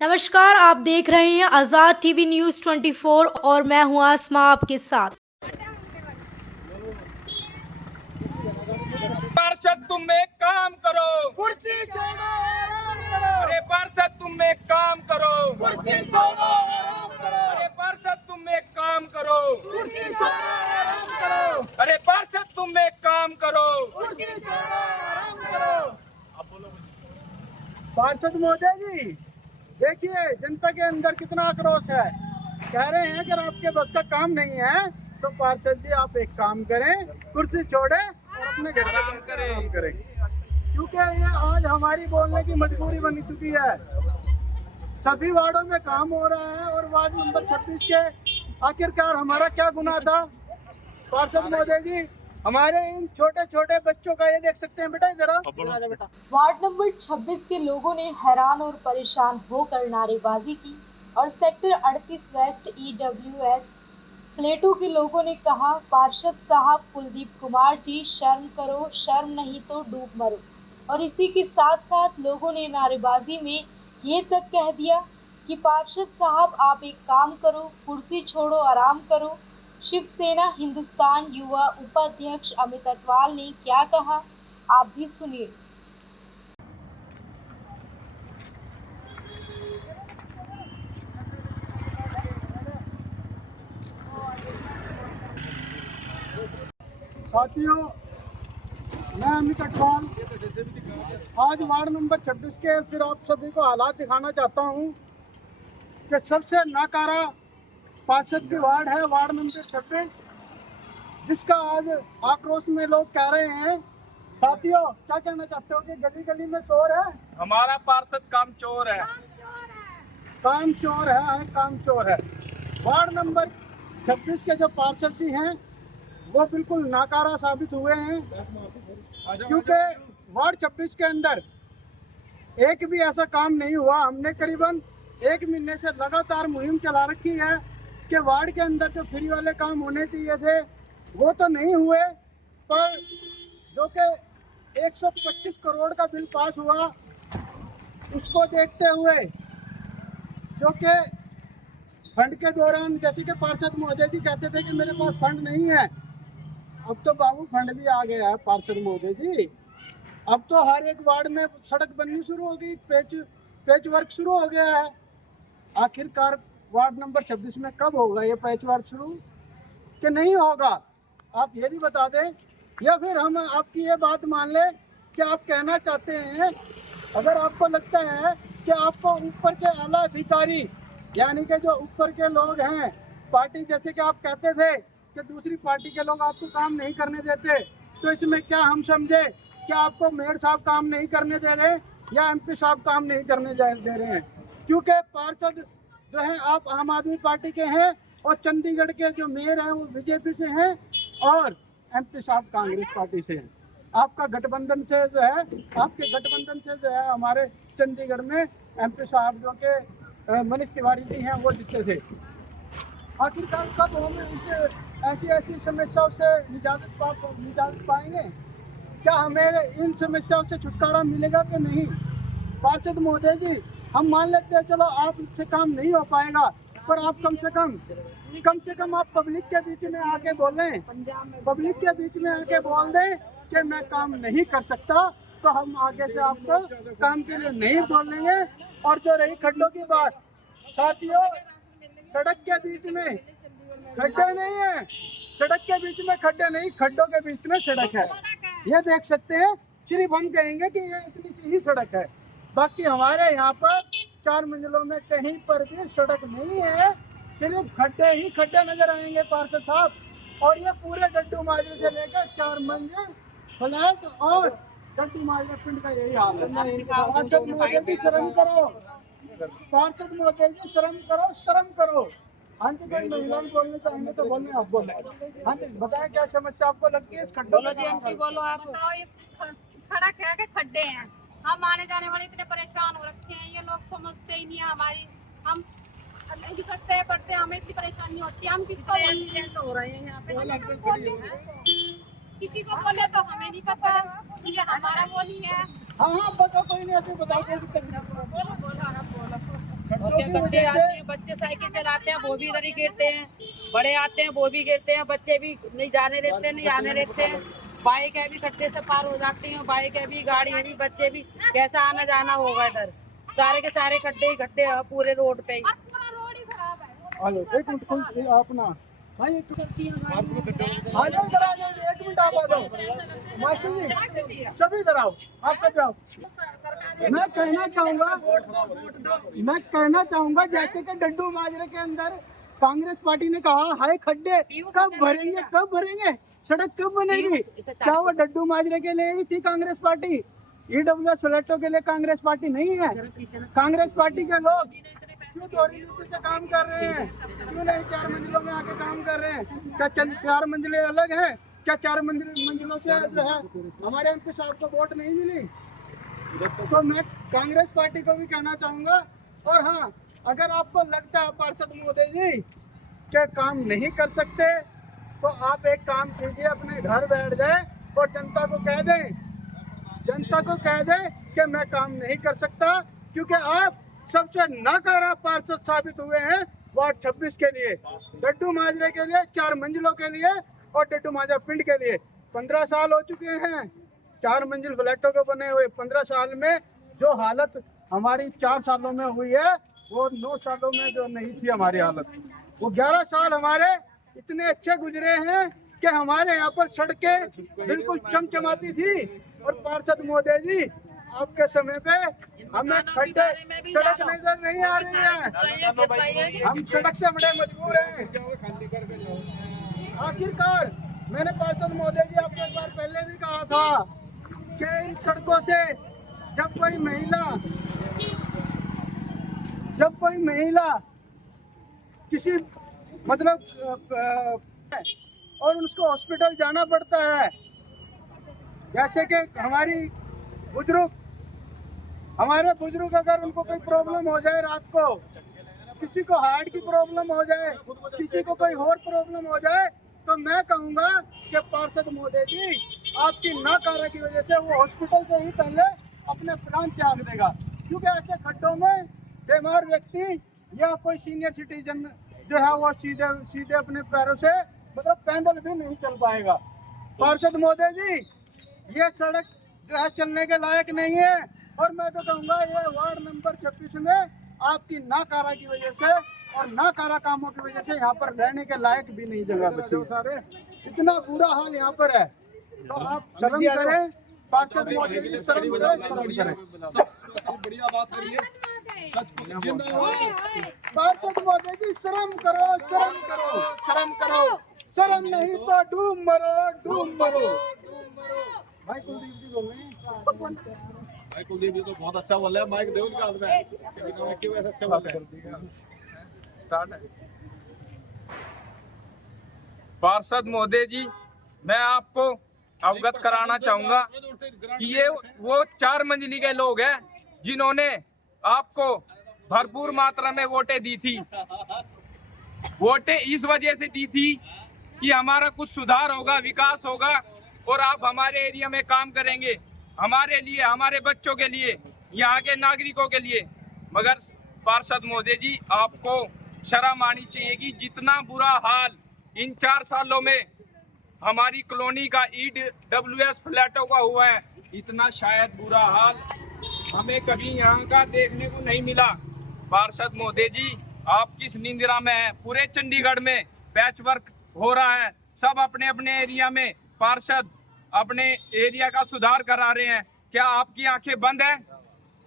नमस्कार, आप देख रहे हैं आजाद टीवी न्यूज 24 और मैं हूं आसमा आपके साथ। पार्षद तुम एक काम करो, कुर्सी छोड़ो आराम करो। अरे पार्षद तुम एक काम करो, कुर्सी छोड़ो आराम करो। अरे पार्षद तुम एक काम करो, कुर्सी छोड़ो आराम करो। अरे पार्षद तुम एक काम करो। कुर्सी छोड़ो आराम करो। पार्षद महोदय जी, देखिए जनता के अंदर कितना आक्रोश है। कह रहे हैं कि आपके बस का काम नहीं है तो पार्षद जी आप एक काम करें, कुर्सी छोड़े और अपने घर पे आराम करें। क्योंकि ये आज हमारी बोलने की मजबूरी बन चुकी है। सभी वार्डों में काम हो रहा है और वार्ड नंबर 26 के आखिरकार हमारा क्या गुनाह था? पार्षद महोदय जी, हमारे इन छोटे छोटे बच्चों का ये देख सकते हैं बेटा, जरा बेटा। वार्ड नंबर 26 के लोगों ने हैरान और परेशान होकर नारेबाजी की और सेक्टर 38 वेस्ट EWS प्लेटू के लोगों ने कहा, पार्षद साहब कुलदीप कुमार जी शर्म करो, शर्म नहीं तो डूब मरो। और इसी के साथ साथ लोगों ने नारेबाजी में ये तक कह दिया कि पार्षद साहब आप एक काम करो, कुर्सी छोड़ो आराम करो। शिवसेना हिंदुस्तान युवा उपाध्यक्ष अमित अटवाल ने क्या कहा, आप भी सुनिए। साथियों, मैं अमित अटवाल आज वार्ड नंबर 26 के फिर आप सभी को हालात दिखाना चाहता हूँ कि सबसे नाकारा पार्षद की वार्ड है वार्ड नंबर 26, जिसका आज आक्रोश में लोग कह रहे हैं। साथियों, क्या कहना चाहते हो कि गली गली में शोर है? हमारा पार्षद काम चोर है। काम चोर है, काम चोर है। वार्ड नंबर 26 के जो पार्षद जी हैं वो बिल्कुल नाकारा साबित हुए हैं, क्योंकि वार्ड 26 के अंदर एक भी ऐसा काम नहीं हुआ। हमने करीबन 1 महीने से लगातार मुहिम चला रखी है कि वार्ड के अंदर जो फ्री वाले काम होने चाहिए थे वो तो नहीं हुए, पर जो कि 125 करोड़ का बिल पास हुआ, उसको देखते हुए जो कि फंड के दौरान, जैसे कि पार्षद महोदय जी कहते थे कि मेरे पास फंड नहीं है, अब तो बाबू फंड भी आ गया है पार्षद महोदय जी। अब तो हर एक वार्ड में सड़क बननी शुरू हो गई, पैच वर्क शुरू हो गया है। आखिरकार वार्ड नंबर 26 में कब होगा ये पैच वर्क शुरू कि नहीं होगा? आप ये भी बता दें, या फिर हम आपकी ये बात मान लें कि आप कहना चाहते हैं, अगर आपको लगता है कि आपको ऊपर के आला अधिकारी यानी कि जो ऊपर के लोग हैं पार्टी, जैसे कि आप कहते थे कि दूसरी पार्टी के लोग आपको काम नहीं करने देते, तो इसमें क्या हम समझे कि आपको मेयर साहब काम नहीं करने दे रहे या MP साहब काम नहीं करने दे रहे हैं? क्योंकि पार्षद जो है आप आम आदमी पार्टी के हैं और चंडीगढ़ के जो मेयर हैं वो BJP से हैं और MP साहब कांग्रेस पार्टी से हैं। आपका गठबंधन से जो है, आपके गठबंधन से जो है हमारे चंडीगढ़ में MP साहब जो के मनीष तिवारी जी हैं वो जीते थे। आखिरकार कब हम ऐसी समस्याओं से निजात पाएंगे? क्या हमें इन समस्याओं से छुटकारा मिलेगा कि नहीं? पार्षद महोदय जी, हम मान लेते हैं चलो आपसे काम नहीं हो पाएगा, पर आप कम से कम आप पब्लिक के बीच में आके बोलें, पब्लिक के बीच में आके बोल दें कि मैं काम नहीं कर सकता, तो हम आगे से आपको काम के लिए नहीं बोलेंगे। और जो रही खड्डों की बात, साथियों, सड़क के बीच में खड्डे नहीं है, सड़क के बीच में खड्डे नहीं, खड्डों के बीच में सड़क है। ये देख सकते हैं, सिर्फ हम कहेंगे कि ये इतनी सी ही सड़क है, बाकी हमारे यहाँ पर 4 मंजिलों में कहीं पर भी सड़क नहीं है, सिर्फ खड्डे ही खड्डे नजर आएंगे पार्षद साहब। और ये पूरे गड्ढू माजरे से लेकर 4 मंजिल फ्लैट और गड्ढू माजरे पिंड का यही हाल है। पार्षद महोदय जी शर्म करो, पार्षद महोदय जी शर्म करो, शर्म करो। हाँ जी, कोई महिला बोलने चाहेंगे तो बोलें, आप बोले। हाँ जी, बताएं क्या समस्या आपको लगती है इस खड्डों में? बोलो आप। बताओ, ये सड़क है कि खड्डे हैं? हम आने जाने वाले इतने परेशान हो रखे हैं, ये लोग समझते ही नहीं है हमारी। हम करते पढ़ते हमें इतनी परेशानी होती है, हम किसको एक्सीडेंट हो रहे हैं यहाँ पे? किसी को बोले तो हमें नहीं पता, ये हमारा वो नहीं है। हाँ, बताओ, कोई नहीं, ऐसे बताओ, कोई दिक्कत नहीं। बोलो बोलो। और क्या गड्ढे आते हैं, बच्चे साइकिल चलाते हैं वो भी इधर ही गिरते हैं, बड़े आते हैं वो भी गिरते हैं, बच्चे भी नहीं जाने देते नहीं आने देते हैं, बाइक है भी गड्ढे से पार हो जाती है, बाइक है भी, गाड़ी है भी, बच्चे भी, कैसा आना जाना होगा इधर। सारे के सारे गड्ढे ही गड्ढे हैं पूरे रोड पे ही। पूरा रोड ही खराब है। हेलो, एक मिनट खुल अपना भाई, आ जाओ इधर, आ जाओ, एक मिनट आप आ जाओ। मास्टर जी सभी इधर आओ, आप सब जाओ। मैं कहना चाहूंगा जैसे कि डड्डू माजरे के अंदर कांग्रेस पार्टी ने कहा हाय खड्डे कब भरेंगे सड़क कब बनेगी, क्या वो डड्डू माजरे के लिए ही थी कांग्रेस पार्टी? EWS फ्लैटों के लिए कांग्रेस पार्टी नहीं है। कांग्रेस पार्टी के लोग क्यों दोहरी नीति से काम कर रहे हैं? क्यों नहीं 4 मंजिलों में आके काम कर रहे हैं? क्या 4 मंजिलें अलग है? क्या 4 मंजिलों से जो है हमारे MP साहब को वोट नहीं मिली? तो मैं कांग्रेस पार्टी को भी कहना चाहूंगा। और हाँ, अगर आपको लगता है पार्षद महोदय जी क्या काम नहीं कर सकते, तो आप एक काम कीजिए, अपने घर बैठ जाए और जनता को कह दें कि मैं काम नहीं कर सकता, क्योंकि आप सबसे नाकारा पार्षद साबित हुए हैं वार्ड 26 के लिए, डड्डू माजरे के लिए, 4 मंजिलों के लिए और डड्डू माजरा पिंड के लिए। 15 साल हो चुके हैं 4 मंजिल फ्लैटों को बने हुए। 15 साल में जो हालत हमारी 4 सालों में हुई है वो 9 सालों में जो नहीं थी हमारी हालत। वो 11 साल हमारे इतने अच्छे गुजरे हैं कि हमारे यहाँ पर सड़कें बिल्कुल चमचमाती थी। और पार्षद महोदय जी आपके समय पे हमें खड्डे सड़क नजर नहीं आ रही है, हम सड़क से बड़े मजबूर हैं। आखिरकार मैंने पार्षद महोदय जी आपको एक बार पहले भी कहा था कि इन सड़कों से जब कोई महिला किसी मतलब और उसको हॉस्पिटल जाना पड़ता है, जैसे कि हमारे बुजुर्ग अगर उनको कोई प्रॉब्लम हो जाए, रात को किसी को हार्ट की प्रॉब्लम हो जाए, किसी को कोई और प्रॉब्लम हो जाए, तो मैं कहूँगा कि पार्षद महोदय जी आपकी नाकारा की वजह से वो हॉस्पिटल से ही पहले अपने प्राण त्याग देगा, क्योंकि ऐसे खड्डों में बीमार व्यक्ति या कोई सीनियर सिटीजन जो है वो सीधे अपने पैरों से मतलब पैदल भी नहीं चल पाएगा। पार्षद महोदय जी ये सड़क जो है चलने के लायक नहीं है, और मैं तो कहूँगा ये वार्ड नंबर 26 में आपकी नाकारा की वजह से और नाकारा कामों की वजह से यहाँ पर रहने के लायक भी नहीं जगह बची सारे, इतना बुरा हाल यहाँ पर है। तो आप शर्म करें, पार्षद महोदय जी शर्म करें। बढ़िया बात करिए, पार्षद महोदय जी शर्म करो, शर्म नहीं तो डूब मरो। भाई कुलदीप जी बोल रहे हैं। भाई कुलदीप जी तो बहुत अच्छा बोल रहे हैं, माइक दे उनके हाथ में, क्यों ऐसा अच्छा बोल रहे हैं। पार्षद महोदय जी, मैं आपको अवगत कराना चाहूंगा कि ये वो 4 मंजिली के लोग हैं जिन्होंने आपको भरपूर मात्रा में वोटें दी थी। वोटें इस वजह से दी थी कि हमारा कुछ सुधार होगा, विकास होगा और आप हमारे एरिया में काम करेंगे, हमारे लिए, हमारे बच्चों के लिए, यहाँ के नागरिकों के लिए। मगर पार्षद महोदय जी आपको शर्म आनी चाहिए कि जितना बुरा हाल इन 4 सालों में हमारी कॉलोनी का EWS फ्लैटों का हुआ है, इतना शायद बुरा हाल हमें कभी यहाँ का देखने को नहीं मिला। पार्षद महोदय जी आप किस निंद्रा में हैं? पूरे चंडीगढ़ में पैच वर्क हो रहा है, सब अपने अपने एरिया में पार्षद अपने एरिया का सुधार करा रहे हैं। क्या आपकी आंखें बंद हैं?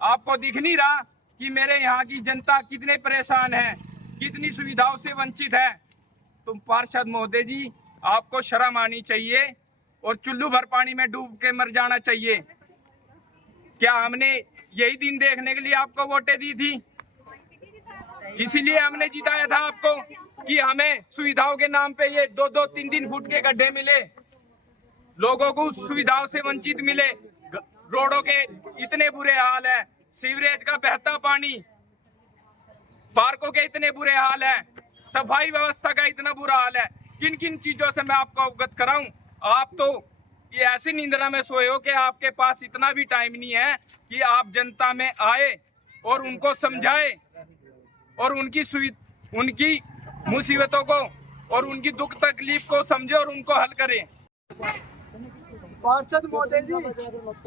आपको दिख नहीं रहा कि मेरे यहाँ की जनता कितने परेशान है, कितनी सुविधाओं से वंचित है? तो पार्षद महोदय जी आपको शर्म आनी चाहिए और चुल्लू भर पानी में डूब के मर जाना चाहिए। क्या हमने यही दिन देखने के लिए आपको वोटें दी थी? इसीलिए हमने जिताया था आपको कि हमें सुविधाओं के नाम पे ये 2-2, 3-3 फुट के गड्ढे मिले, लोगों को सुविधाओं से वंचित मिले, रोडों के इतने बुरे हाल है, सीवरेज का बहता पानी, पार्कों के इतने बुरे हाल है, सफाई व्यवस्था का इतना बुरा हाल है। किन किन चीजों से मैं आपको अवगत कराऊं? आप तो ये ऐसी निंद्रा में सोए हो कि आपके पास इतना भी टाइम नहीं है कि आप जनता में आए और उनको समझाए और उनकी मुसीबतों को और उनकी दुख तकलीफ को समझे और उनको हल करें। पार्षद महोदय जी,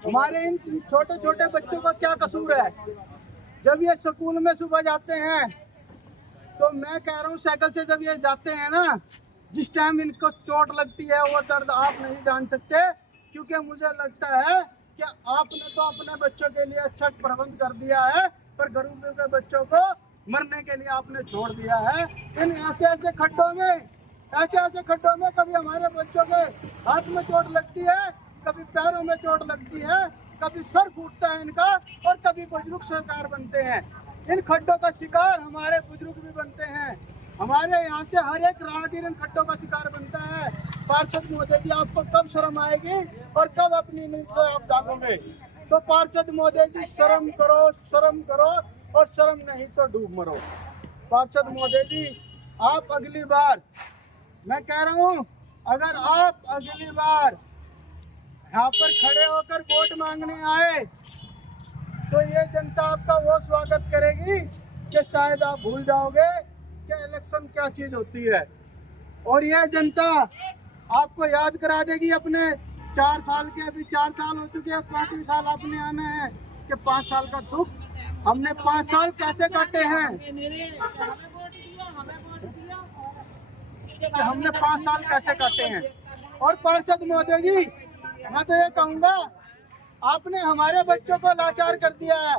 हमारे इन छोटे छोटे बच्चों का क्या कसूर है? जब ये स्कूल में सुबह जाते हैं तो मैं कह रहा हूँ साइकिल से जब ये जाते हैं ना, जिस टाइम इनको चोट लगती है वो दर्द आप नहीं जान सकते, क्योंकि मुझे लगता है कि आपने तो अपने बच्चों के लिए अच्छा प्रबंध कर दिया है, पर गरीबों के बच्चों को मरने के लिए आपने छोड़ दिया है। इन ऐसे खड्डों में कभी हमारे बच्चों के हाथ में चोट लगती है, कभी पैरों में चोट लगती है, कभी सर फूटता है इनका, और कभी बुजुर्ग शिकार बनते हैं। इन खड्डों का शिकार हमारे बुजुर्ग भी बनते हैं। हमारे यहाँ से हर एक राहगीर इन खड्डों का शिकार बनता है। पार्षद महोदय जी, आपको कब शर्म आएगी और कब अपनी नींद से आप जागोगे? तो पार्षद महोदय जी, शर्म करो और शर्म नहीं तो डूब मरो। पार्षद महोदय जी, आप अगली बार, मैं कह रहा हूँ, अगर आप अगली बार यहाँ पर खड़े होकर वोट मांगने आए तो ये जनता आपका वो स्वागत करेगी कि शायद आप भूल जाओगे कि इलेक्शन क्या चीज होती है, और यह जनता आपको याद करा देगी अपने 4 साल के, अभी 4 साल हो चुके हैं, 5वें साल आपने आना है कि 5 साल का दुख हमने 5 साल कैसे काटे हैं, कि हमने 5 साल कैसे काटे हैं। और पार्षद महोदय जी, मैं तो ये कहूँगा, आपने हमारे बच्चों को लाचार कर दिया है।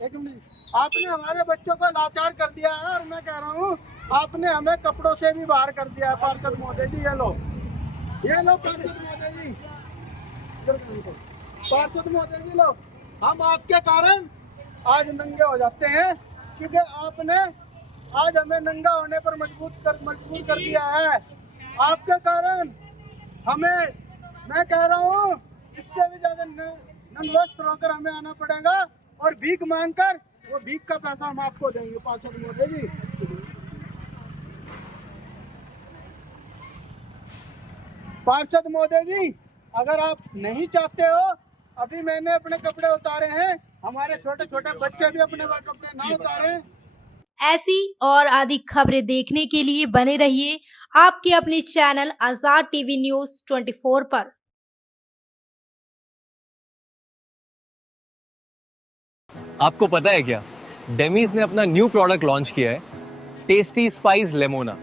एक मिनट, आपने हमारे बच्चों को लाचार कर दिया है, और मैं कह रहा हूँ आपने हमें कपड़ों से भी बाहर कर दिया है। पार्षद महोदय जी, ये लो पार्षद महोदय जी, पार्षद महोदय जी लो, हम आपके कारण आज नंगे हो जाते हैं, क्योंकि आपने आज हमें नंगा होने पर मजबूर कर दिया है। आपके कारण हमें, मैं कह रहा हूँ, इससे भी ज्यादा नंगवस्त्र होकर हमें आना पड़ेगा, और भीख मांगकर वो भीख का पैसा हम आपको देंगे। पार्षद महोदय जी, पार्षद महोदय जी, अगर आप नहीं चाहते हो, अभी मैंने अपने कपड़े उतारे हैं, हमारे छोटे छोटे बच्चे भी अपने कपड़े ना उतारे। ऐसी और अधिक खबरें देखने के लिए बने रहिए आपके अपने चैनल आजाद टीवी न्यूज 24 पर। आपको पता है क्या, डेमीज ने अपना न्यू प्रोडक्ट लॉन्च किया है, टेस्टी स्पाइस लेमोना।